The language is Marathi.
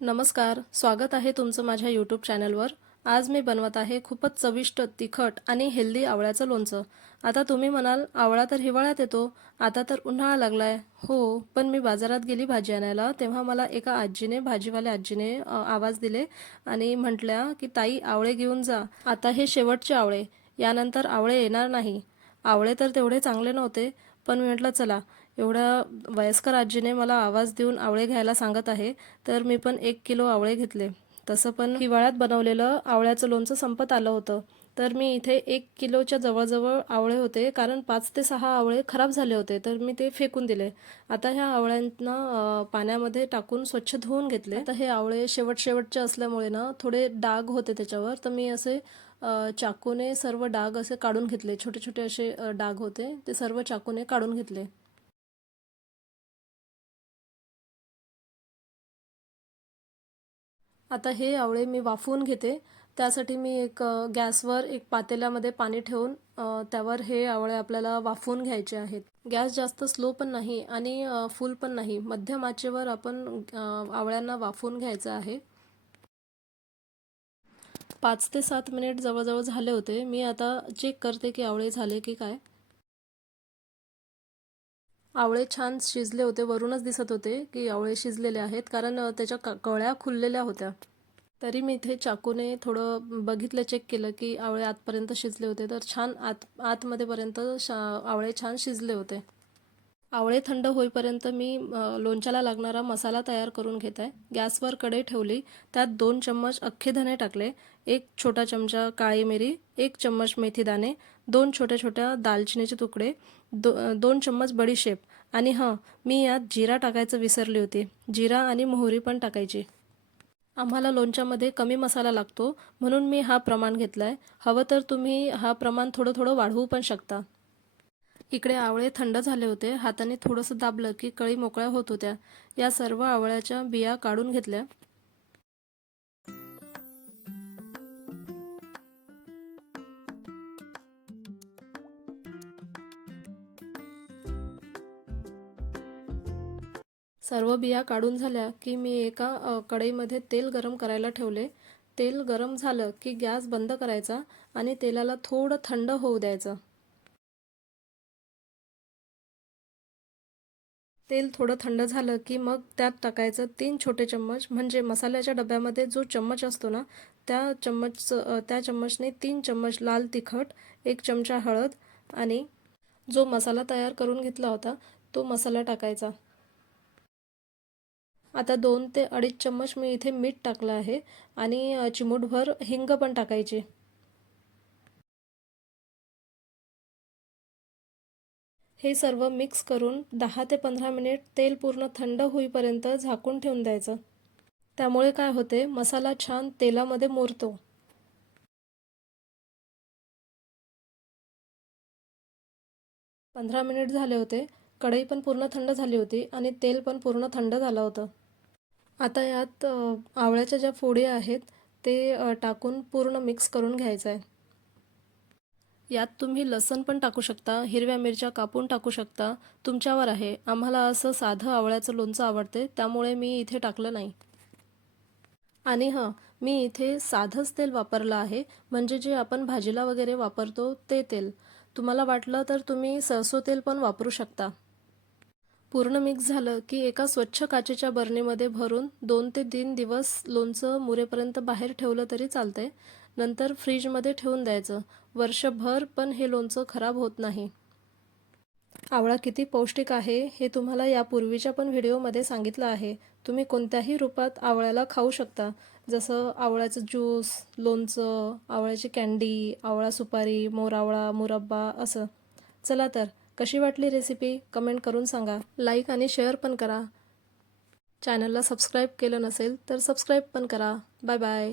नमस्कार, स्वागत आहे तुमचं माझ्या यूट्यूब चॅनलवर। आज मी बनवत आहे खूपच चविष्ट, तिखट आणि हेल्दी आवळ्याचं लोणचं। आता तुम्ही म्हणाल, आवळा तर हिवाळ्यात येतो, आता तर उन्हाळा लागलाय। हो, पण मी बाजारात गेली भाजी आणायला, तेव्हा मला एका आजीने, भाजीवाल्या आजीने आवाज दिले आणि म्हटल्या की ताई आवळे घेऊन जा। आता हे शेवटचे आवळे, यानंतर आवळे येणार नाही। आवळे तर तेवढे चांगले नव्हते, पण मी म्हटलं चला, एवढ्या वयस्कर आजीने मला आवाज देऊन आवळे घ्यायला सांगत आहे, तर मी पण 1 किलो आवळे घेतले। तसं पण हिवाळ्यात बनवलेलं आवळ्याचं लोणचं संपत आलं होतं, तर मी इथे 1 किलोच्या जवळजवळ आवळे होते, कारण 5 ते 6 आवळे खराब झाले होते, तर मी ते फेकून दिले। आता ह्या आवळ्यांना पाण्यामध्ये टाकून स्वच्छ धुवून घेतले। आता हे आवळे शेवटचे असल्यामुळे ना थोडे डाग होते त्याच्यावर, तर मी असे चाकूने सर्व डाग असे काढून घेतले। छोटे छोटे असे डाग होते, ते सर्व चाकूने काढून घेतले। आता हे आवळे मी वाफवून घेते। त्यासाठी मी गॅसवर एक पातेल्यामध्ये पाणी ठेवून त्यावर हे आवळे आपल्याला वाफवून घ्यायचे आहेत। गॅस जास्त स्लो पण नाही आणि फुल पण नाही, मध्यम आचेवर आपण आवळ्यांना वाफवून घ्यायचं आहे। 5 ते 7 मिनिट जवळजवळ झाले होते। मी आता चेक करते की आवळे झाले की काय। आवळे छान शिजले होते, वरूनच दिसत होते की आवळे शिजलेले आहेत, कारण त्याच्या कळ्या खुललेल्या होत्या। तरी मी इथे चाकूने थोडं बघितलं, चेक केलं की आवळे आतपर्यंत शिजले होते, तर छान आतमध्ये पर्यंत आवळे छान शिजले होते। आवळे थंड होईपर्यंत मी लोणच्याला लागणारा मसाला तयार करून घेत आहे। गॅसवर कढई ठेवली, त्यात 2 चम्मच अख्खे धने टाकले, 1 छोटा चमचा काळी मिरी, 1 चम्मच मेथी दाणे, 2 छोट्या छोट्या दालचिनीचे तुकडे, 2 चम्मच बडीशेप आणि मी यात जिरा टाकायचं विसरली होती, जिरा आणि मोहरी पण टाकायची। आम्हाला लोणच्यामध्ये कमी मसाला लागतो, म्हणून मी हा प्रमाण घेतलाय। हवं तर तुम्ही हा प्रमाण थोडं थोडं वाढवू पण शकता। इकडे आवळे थंड झाले होते, हाताने थोडंसं दाबलं की कळी मोकळ्या होत होत्या। या सर्व आवळ्याच्या बिया काढून घेतल्या। सर्व बिया काढून झाल्या की मी एका कढईमध्ये तेल गरम करायला ठेवले। तेल गरम झालं की गॅस बंद करायचा आणि तेलाला थोडं थंड होऊ द्यायचं। तेल थोडं थंड झालं की मग त्यात टाकायचं 3 छोटे चम्मच, म्हणजे मसाल्याच्या डब्यामध्ये जो चम्मच असतो ना, त्या चम्मचने 3 चम्मच लाल तिखट, 1 चमचा हळद आणि जो मसाला तयार करून घेतला होता तो मसाला टाकायचा। आता 2 ते 2.5 चम्मच मी इथे मीठ टाकलं आहे आणि चिमूटभर हिंग पण टाकायची। हे सर्व मिक्स करून 10 ते 15 मिनिट तेल पूर्ण थंड होईपर्यंत झाकून ठेवून द्यायचं। त्यामुळे काय होते, मसाला छान तेलामध्ये मुरतो। 15 मिनिट झाले होते, कढई पण पूर्ण थंड झाली होती आणि तेल पण पूर्ण थंड झालं होतं। आता यात आवळ्याच्या ज्या फोडी आहेत ते टाकून पूर्ण मिक्स करून घ्यायचं आहे। यात तुम्ही लसूण पण टाकू शकता, हिरव्या मिरच्या कापून टाकू शकता, तुमच्यावर आहे। आम्हाला असं साधं आवळ्याचं लोणचं आवडते, त्यामुळे मी इथे टाकलं नाही। आणि मी इथे साधंच तेल वापरलं आहे, म्हणजे जे आपण भाजीला वगैरे वापरतो ते तेल। तुम्हाला वाटलं तर तुम्ही सरसो तेल पण वापरू शकता। पूर्ण मिक्स झालं की एका स्वच्छ काचेच्या बरणीमध्ये भरून 2 ते 3 दिवस लोणचं मुरेपर्यंत बाहेर ठेवलं तरी चालतंय। नंतर फ्रीजमध्ये ठेवून द्यायचं। वर्षभर पण हे लोणचं खराब होत नाही। आवळा किती पौष्टिक आहे हे तुम्हाला यापूर्वीच्या पण व्हिडिओमध्ये सांगितलं आहे। तुम्ही कोणत्याही रूपात आवळ्याला खाऊ शकता, जसं आवळ्याचं ज्यूस, लोणचं, आवळ्याची कँडी, आवळा सुपारी, मोरावळा, मुरब्बा असं। चला तर, कशी वाटली रेसिपी कमेंट करून सांगा। लाईक आणि शेअर पण करा। चॅनलला सबस्क्राईब केलं नसेल तर सबस्क्राईब पण करा। Bye bye.